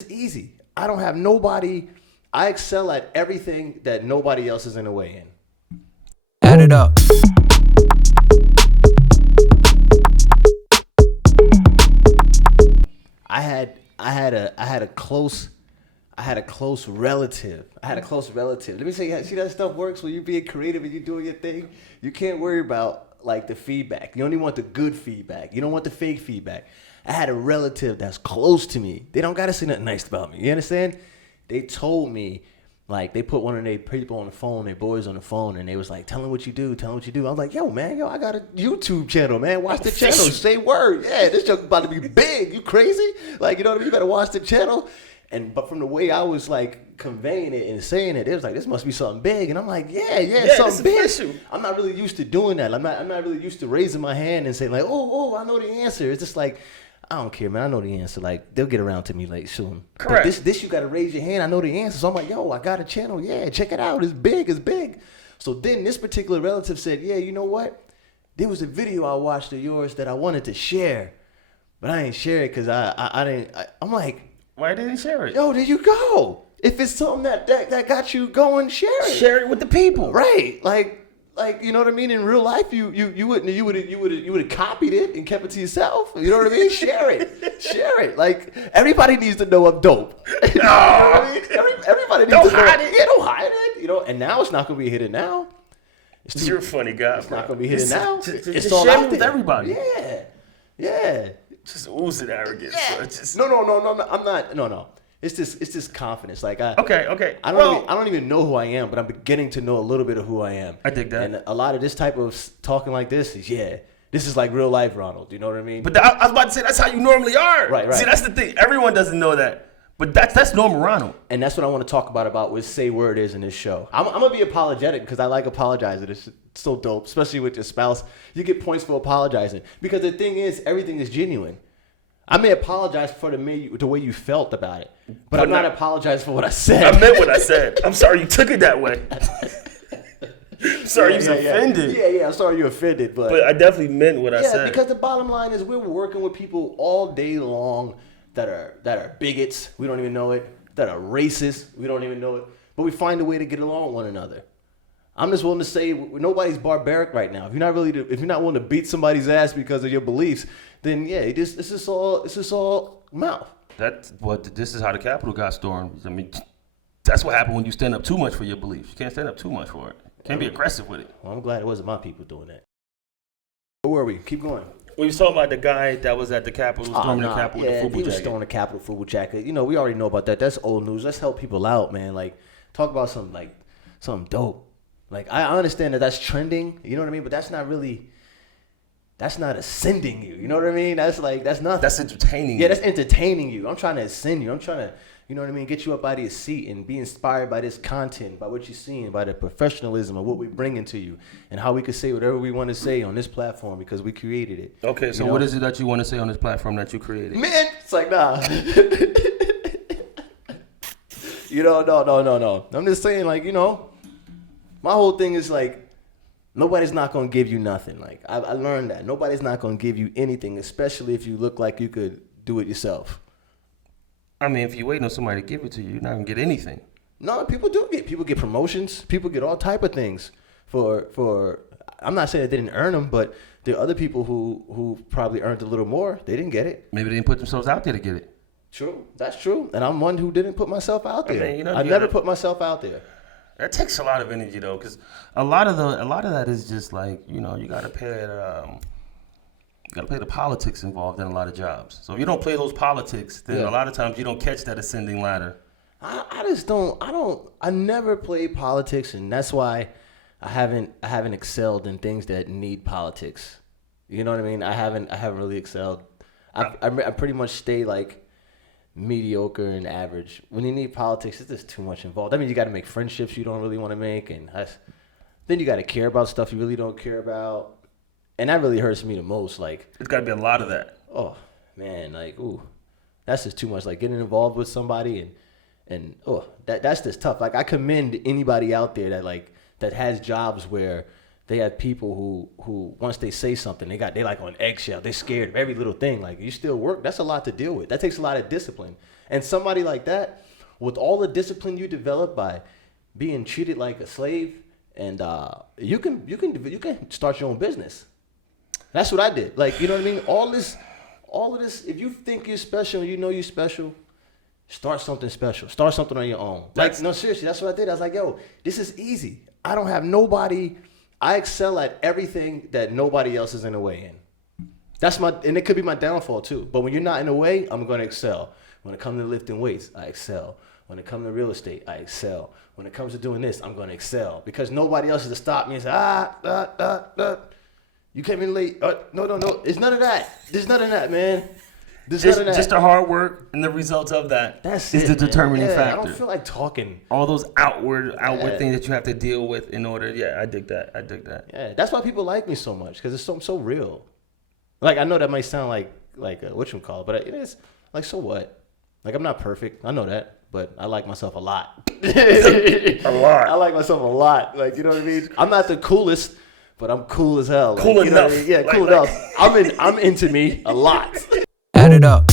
It's easy. I don't have nobody. I excel at everything that nobody else is in the way in. Add it up. I had a close relative. Let me say, see that stuff works when you're being creative and you're doing your thing. You can't worry about like the feedback. You only want the good feedback. You don't want the fake feedback. I had a relative that's close to me. They don't gotta say nothing nice about me. You understand? They told me, like, they put one of their people on the phone, their boys on the phone, and they was like, tell them what you do. I was like, yo, man, I got a YouTube channel, man. Watch the channel. Say word. Yeah, this joke about to be big. You crazy? Like, you know what I mean? You better watch the channel. But from the way I was, like, conveying it and saying it, it was like, this must be something big. And I'm like, yeah, something big. I'm not really used to doing that. I'm not really used to raising my hand and saying, like, oh, I know the answer. It's just like, I don't care, man. I know the answer. Like, they'll get around to me like soon. Correct. But this you got to raise your hand. I know the answer. So I'm like, yo, I got a channel. Yeah, check it out. It's big. So then this particular relative said, yeah, you know what? There was a video I watched of yours that I wanted to share, but I ain't share it because I didn't. I'm like, why didn't you share it? yo, there you go. If it's something that got you going, share it. Share it with the people. Right. Like, you know what I mean? In real life, you would have copied it and kept it to yourself. You know what I mean? Share it. Like, everybody needs to know I'm dope. You know what I mean? Everybody needs to know. Hide it. Yeah, don't hide it. You know, and now it's not gonna be hidden now. You're a funny guy. It's not gonna be hidden now. It's all out there with everybody. Yeah. Just oozing arrogance. Yeah. Bro. Just... No. I'm not. No. It's just confidence. Like Okay. I don't even know who I am, but I'm beginning to know a little bit of who I am. I dig that. And a lot of this type of talking like this is this is like real life, Ronald. You know what I mean? But I was about to say that's how you normally are. Right. See, that's the thing. Everyone doesn't know that. But that's normal Ronald. And that's what I want to talk about what Say Word is in this show. I'm gonna be apologetic because I like apologizing. It's so dope, especially with your spouse. You get points for apologizing because the thing is, everything is genuine. I may apologize for the way you felt about it, but I'm not apologizing for what I said. I meant what I said. I'm sorry you took it that way. I'm sorry you was offended. Yeah, I'm sorry you're offended. But I definitely meant what I said. Yeah, because the bottom line is we're working with people all day long that are bigots. We don't even know it. That are racist. We don't even know it. But we find a way to get along with one another. I'm just willing to say nobody's barbaric right now. If you're not willing to beat somebody's ass because of your beliefs, then this is all mouth. This is how the Capitol got stormed. I mean, that's what happened when you stand up too much for your beliefs. You can't stand up too much for it. You can't be aggressive with it. Well, I'm glad it wasn't my people doing that. Where were we? Keep going. We was talking about the guy that was at the Capitol storming the Capitol with the football he was jacket. storming the Capitol football jacket. You know, we already know about that. That's old news. Let's help people out, man. Like, talk about something dope. Like, I understand that's trending. You know what I mean? But that's not ascending you. You know what I mean? That's nothing. That's entertaining. Yeah, that's entertaining you. I'm trying to ascend you. I'm trying to, you know what I mean, get you up out of your seat and be inspired by this content, by what you're seeing, by the professionalism of what we're bringing to you, and how we can say whatever we want to say on this platform because we created it. Okay, so what is it that you want to say on this platform that you created? Man, it's like, nah. No. I'm just saying, like, you know, my whole thing is like, nobody's not going to give you nothing. Like, I learned that. Nobody's not going to give you anything, especially if you look like you could do it yourself. I mean, if you're waiting on somebody to give it to you, you're not going to get anything. No, people get promotions. People get all type of things for I'm not saying they didn't earn them, but there are other people who probably earned a little more. They didn't get it. Maybe they didn't put themselves out there to get it. True. That's true. And I'm one who didn't put myself out there. I mean, I never put myself out there. That takes a lot of energy though, because a lot of that is just like, you know, you gotta pay the politics involved in a lot of jobs. So if you don't play those politics, then a lot of times you don't catch that ascending ladder. I never played politics, and that's why I haven't excelled in things that need politics. You know what I mean? I haven't really excelled. I pretty much stay like mediocre and average. When you need politics, it's just too much involved. I mean, you got to make friendships you don't really want to make, and then you got to care about stuff you really don't care about, and that really hurts me the most. Like, it's got to be a lot of that. Oh man, like, ooh, that's just too much. Like, getting involved with somebody and that's just tough. Like, I commend anybody out there that has jobs where they have people who once they say something, they like on eggshell. They're scared of every little thing. Like, you still work. That's a lot to deal with. That takes a lot of discipline. And somebody like that, with all the discipline you develop by being treated like a slave, and you can start your own business. That's what I did. Like, you know what I mean? All of this. If you think you're special, you know you're special. Start something special. Start something on your own. Like, no, seriously, that's what I did. I was like, yo, this is easy. I don't have nobody. I excel at everything that nobody else is in the way in. And it could be my downfall too. But when you're not in the way, I'm going to excel. When it comes to lifting weights, I excel. When it comes to real estate, I excel. When it comes to doing this, I'm going to excel. Because nobody else is to stop me and say, you came in late. No. It's none of that. There's none of that, man. There's none of that. Just the hard work and the results of that That's is it, the man. determining Yeah, factor. I don't feel like talking. All those outward things that you have to deal with in order. Yeah, I dig that. Yeah, that's why people like me so much, because it's so real. Like, I know that might sound like whatchamacallit, but it is like, so what? Like, I'm not perfect. I know that, but I like myself a lot. A lot. I like myself a lot. Like, you know what I mean? I'm not the coolest, but I'm cool as hell. Like, Cool you know what I enough. mean? Yeah, Like- cool enough. I'm into me a lot. Add it up.